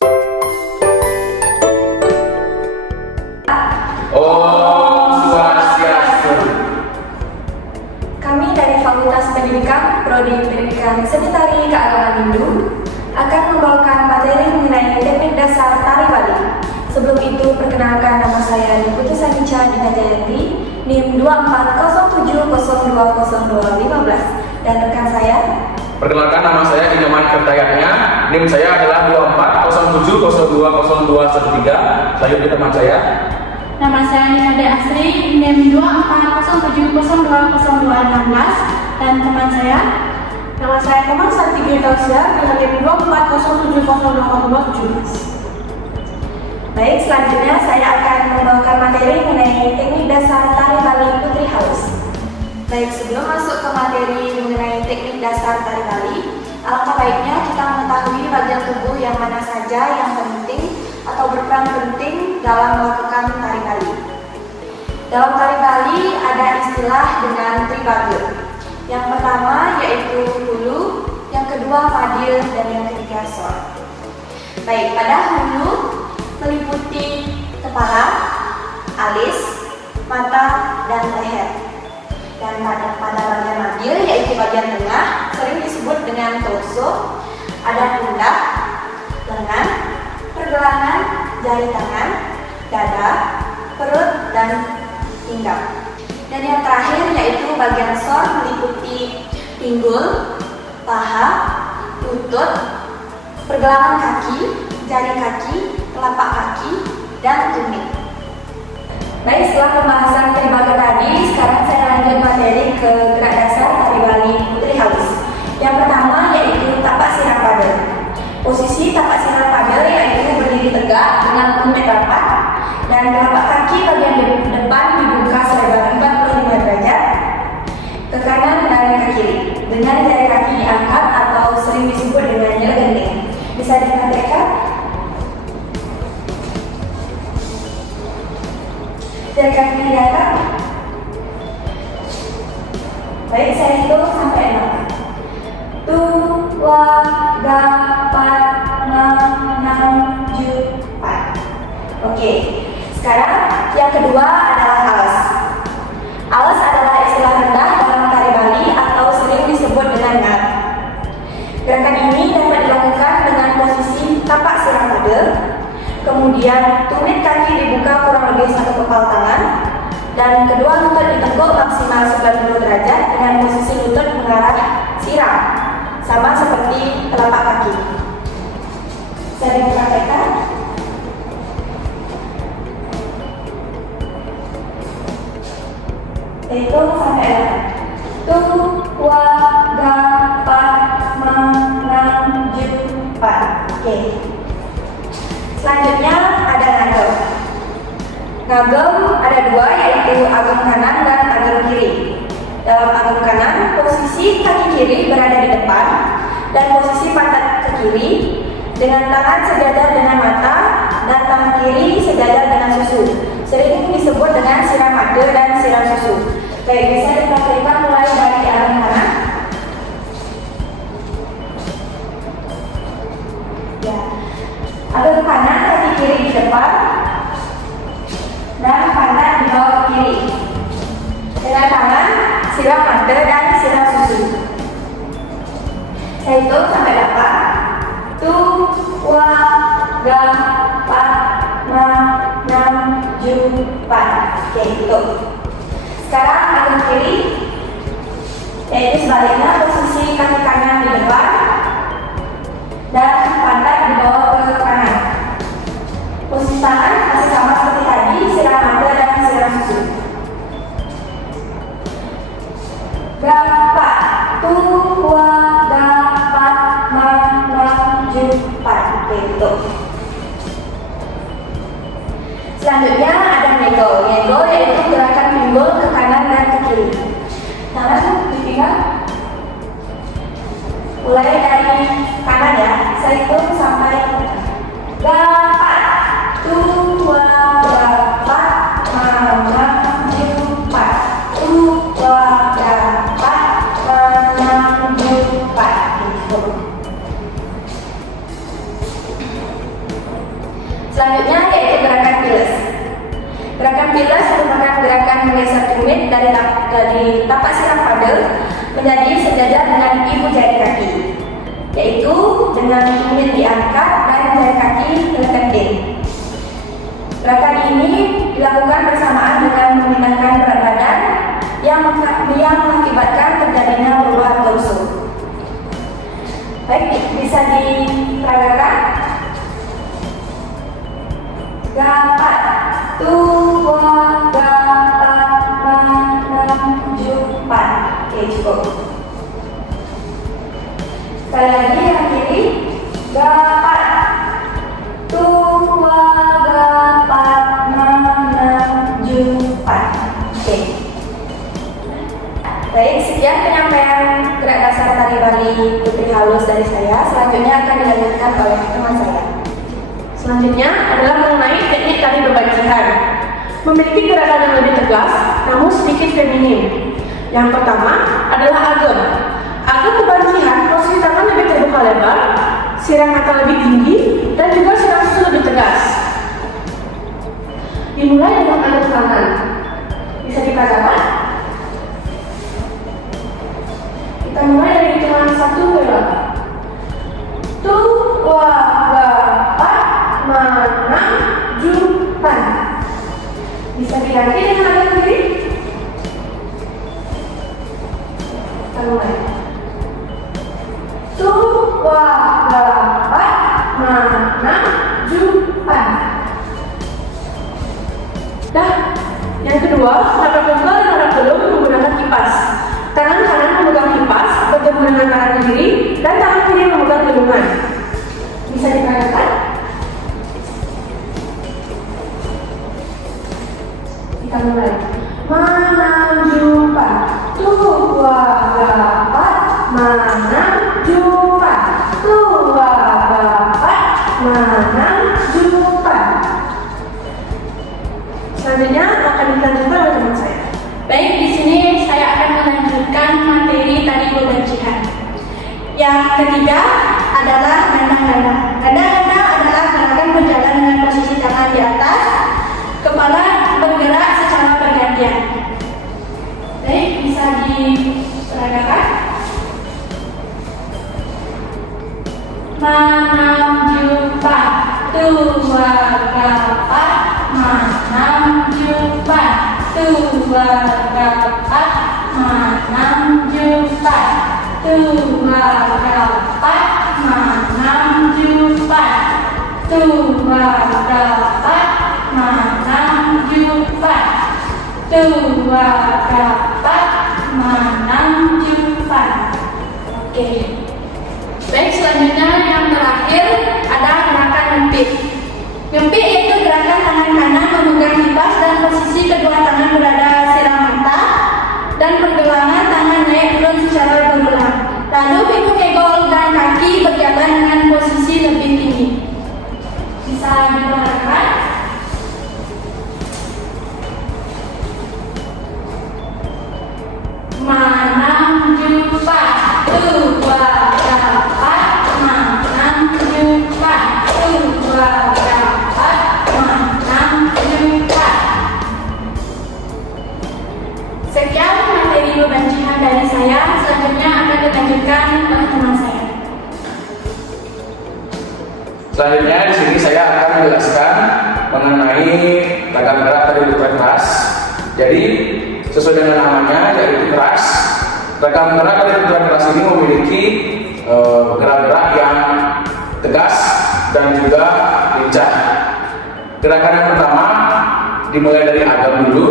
Om Swastiastu. Kami dari Fakultas Pendidikan, Prodi Pendidikan Seni Tari Keagamaan Hindu akan membawakan materi mengenai teknik dasar tari Bali. Sebelum itu, perkenalkan nama saya Niputu Sanica Dina Jayanti, NIM 2407020215, dan rekan saya. Perkenalkan, nama saya Inoman Kertayatnya. NIM saya adalah 2407020213. Selanjutnya teman saya. Nama saya Nina Asri, NIM 2407020216, dan teman saya. Nama saya Komang Santi Tausia dengan NIM 2407020217. Baik, selanjutnya saya akan membawakan materi mengenai teknik dasar tari Bali Putri Halus. Baik, sebelum masuk ke materi mengenai teknik dasar tari Bali, alangkah baiknya kita mengetahui bagian tubuh yang mana saja yang penting atau berperan penting dalam melakukan tari Bali. Dalam tari Bali ada istilah dengan tribage. Yang pertama yaitu hulu, yang kedua padil, dan yang ketiga sor. Baik, pada hulu meliputi kepala, alis, mata, dan leher. Dan pada bagian madil yaitu bagian tengah sering disebut dengan torso, ada pundak, lengan, pergelangan, jari tangan, dada, perut, dan pinggang. Dan yang terakhir yaitu bagian sor meliputi pinggul, paha, lutut, pergelangan kaki, jari kaki, telapak kaki, dan tumit. Baik, setelah pembahasan tribage tadi, sekarang saya lanjut materi ke gerak dasar tari Bali Putri Halus. Yang pertama yaitu tapak sirah padel. Posisi tapak sirah padel yaitu berdiri tegak dengan tumit rapat dan telapak kaki bagian depan dibuka selebar 45 derajat ke kanan dan ke kiri dengan jari kaki diangkat atau sering disebut dengan nyelenggeng. Bisa dipraktekkan? Jari kaki diangkat. Baik, saya hitung sampai 6. 2, 3, 4, 5, 6, 7, 4. Oke, sekarang yang kedua adalah alas. Alas adalah istilah rendah dalam tari Bali atau sering disebut dengan ngat. Gerakan ini dapat dilakukan dengan posisi tapak sirah padel, kemudian tumit kaki dibuka kurang lebih 1 kepal tangan, dan kedua lutut diteguk maksimal 90 derajat dengan posisi lutut mengarah sirah, sama seperti telapak kaki. Saya dipraktekkan. Hitung sampai 8. 2, 3, 4, 5, 6, 7, 4. Oke. Selanjutnya ada ngagem. Ngagem ada dua, yaitu agem kanan dan agem kiri. Dalam agem kanan, posisi kaki kiri berada di depan dan posisi pantat ke kiri dengan tangan sejajar dengan mata dan tangan kiri sejajar dengan susu. Sering disebut dengan siram mata dan siram susu. Baik, bisa dipraktikkan mulai dari agem kanan. Ya. Agem kanan, kaki kiri di depan dan pantat di bawah ke kiri. Dengan tangan siram mata dan siram susu. Saya hitung sampai 8. 2, 3, 4, 5, 6, 7, 4. Oke, hitung. Sekarang agem kiri, yaitu sebaliknya, posisi kaki kanan di depan dan pantat di bawah ke kanan. Posisi tangan masih sama seperti tadi, siram mata dan siram susu. Berapa? 2, 3, 4, 5, 6, 7, 4. Oke, gitu. Selanjutnya ada nego. Nego yaitu gerakan pinggul ke kanan dan ke kiri. Tangan dipegang. Mulai dari kanan ya. Saya hitung sampai 8. 2, 3, 4, 5, 6, 7, 4. 2, 3, 4, 5, 6, 7, 4. Gitu. Selanjutnya yaitu gerakan piles. Gerakan piles merupakan gerakan menggeser tumit dari tapak sirah padel menjadi sejajar dengan ibu jari kaki, yaitu dengan tumit diangkat dan jari kaki terkendil. Gerakan ini dilakukan bersamaan dengan memindahkan berat badan yang mengakibatkan terjadinya perubahan torso. Baik, bisa diperagakan. Gapat, tua, gapat, manam, jupat. Oke, cukup. Sekali lagi yang kiri. Gapat, tua, gapat, manam, jupat. Oke. Baik, sekian penyampaian gerak dasar tari Bali Putri Halus dari saya. Selanjutnya akan dilanjutkan oleh teman saya. Selanjutnya adalah mengenai teknik tari bebanjihan. Memiliki gerakan yang lebih tegas, namun sedikit feminim. Yang pertama adalah agem. Agem bebanjihan, posisi tangan lebih terbuka lebar, sirah mata lebih tinggi, dan juga sirah susu lebih tegas. Dimulai dengan agem tangan. Bisa diperagakan? Kita mulai dari hitungan 1 ke 2. Tua, gapat, manam, jupan. Bisa diganti dengan agam kiri? Kita mulai. Tua, gapat, manam, jupan. Dah. Yang kedua, hadap tunggal dan hadap belum menggunakan kipas. Tangan kanan memegang kipas bertemu dengan tangan kiri dan tangan kiri memegang gelungan. Bisa diperagakan? Kita mulai. Manam, jupan. Tua, gapat, manam, jupan. Tua, gapat, manam, jupan. Selanjutnya akan dilanjutkan oleh teman saya. Baik, di sini saya akan melanjutkan materi tari bebanjihan. Yang ketiga adalah gandang-gandang. Gandang-gandang adalah gerakan berjalan dengan posisi tangan di atas, kepala bergerak secara bergantian. Baik, bisa diperagakan. Manam, jupan, tua, gapat, manam, jupan. Tua, gapat, manam, jupan. Tua, gapat, manam, jupan. Tua, gapat, manam, jupan. Tua, gapat, manam, jupan. Oke. Baik, selanjutnya yang terakhir ada gerakan ngempit. Ngempit yaitu gerakan tangan kanan memegang kipas dan posisi kedua tangan berada sirah mata dan pergelangan tangan naik turun secara berulang. Lalu pinggul egol dan kaki berjalan dengan posisi lebih tinggi. Bisa diperagakan? Manam, jupan, tua, gapat, manam, jupan. Tua, gapat, manam, jupan. Sekian materi bebanjihan dari saya. Selanjutnya akan dilanjutkan oleh teman saya. Selanjutnya di sini saya akan menjelaskan mengenai ragam gerak tari putra keras. Jadi sesuai dengan namanya yaitu keras. Ragam gerak tari putra keras ini memiliki gerak-gerak yang tegas dan juga lincah. Gerakan yang pertama dimulai dari agam dulu.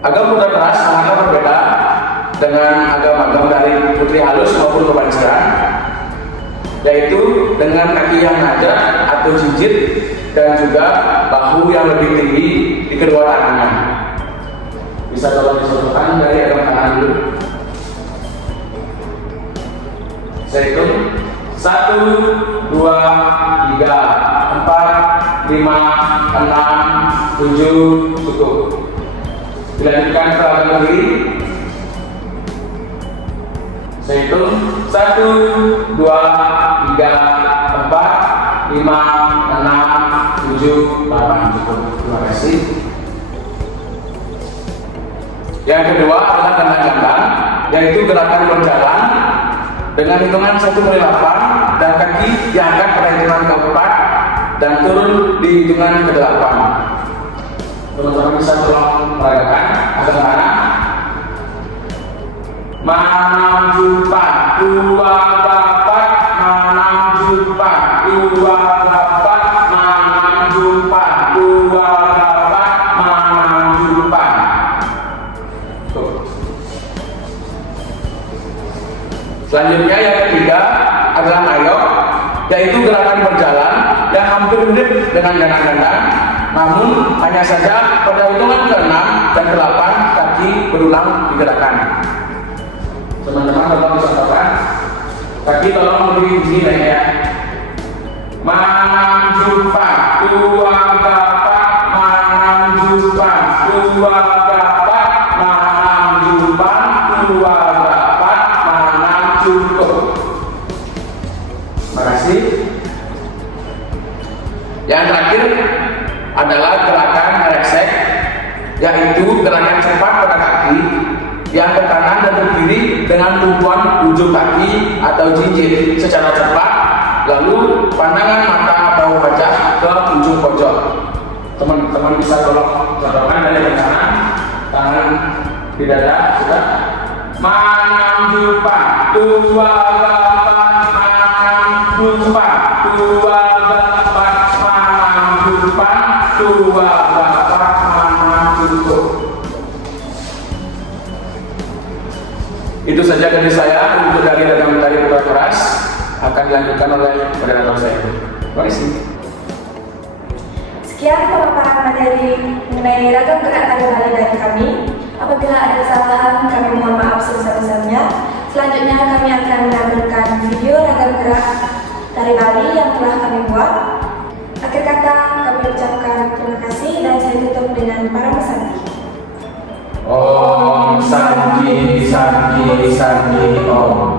Agam putra keras sangatlah berbeda dengan agam-agam dari putri halus maupun bebanjihan, yaitu dengan kaki yang nada atau jinjit dan juga bahu yang lebih tinggi di kedua tangannya. Bisa tolong dicontohkan dari agam tangan dulu. Saya hitung 1, 2, 3, 4, 5, 6, 7, cukup. Dilanjutkan ke agam kiri. Saya hitung 1, 2, 3, 4, 5, 5, 6, 7, 8. Cukup. Terima kasih. Yang kedua adalah ganda-ganda, yaitu gerakan berjalan dengan hitungan 1 dari 8 dan kaki diangkat pada hitungan keempat dan turun di hitungan ke-8. Teman-teman bisa tolong peragakan atau mana? Manam jumpa 2 bapak, manam jumpa 2 bapak, manam jumpa 2 bapak, manam jumpa. Selanjutnya yang ketiga adalah mayok, yaitu gerakan berjalan yang hampir mirip dengan ganda-ganda, namun hanya saja pada hitungan ke-6 dan ke-8 kaki berulang digerakkan. Teman-teman tolong dicontohkan, kaki tolong lebih tinggi naiknya. Manam jumpa 2 bapak, manam jumpa 2 bapak, manam jumpa 2 bapak, manam cukup. Terima kasih. Yang terakhir adalah gerakan reksek, yaitu gerakan cepat pada kaki yang ke kanan dan ke kiri dengan tumpuan ujung kaki atau jinjit secara cepat, lalu pandangan mata atau wajah ke ujung pojok. Teman-teman bisa tolong contohkan dari kanan, tangan di dada, sudah. Manam jumpa 2 bapak, manam jumpa 2 bapak, manam jumpa 2 bapak, manam cukup. Itu saja dari saya untuk dari dalam tari putar keras akan dilanjutkan oleh moderator saya. Terima kasih. Sekian pemaparan materi mengenai ragam gerak tari Bali dari kami. Apabila ada kesalahan, kami mohon maaf sebesar-besarnya. Selanjutnya kami akan menampilkan video ragam gerak tari Bali yang telah kami buat. Akhir kata, kami ucapkan terima kasih dan saya tutup dengan para pesanti. Om Santi Santi Santi Om.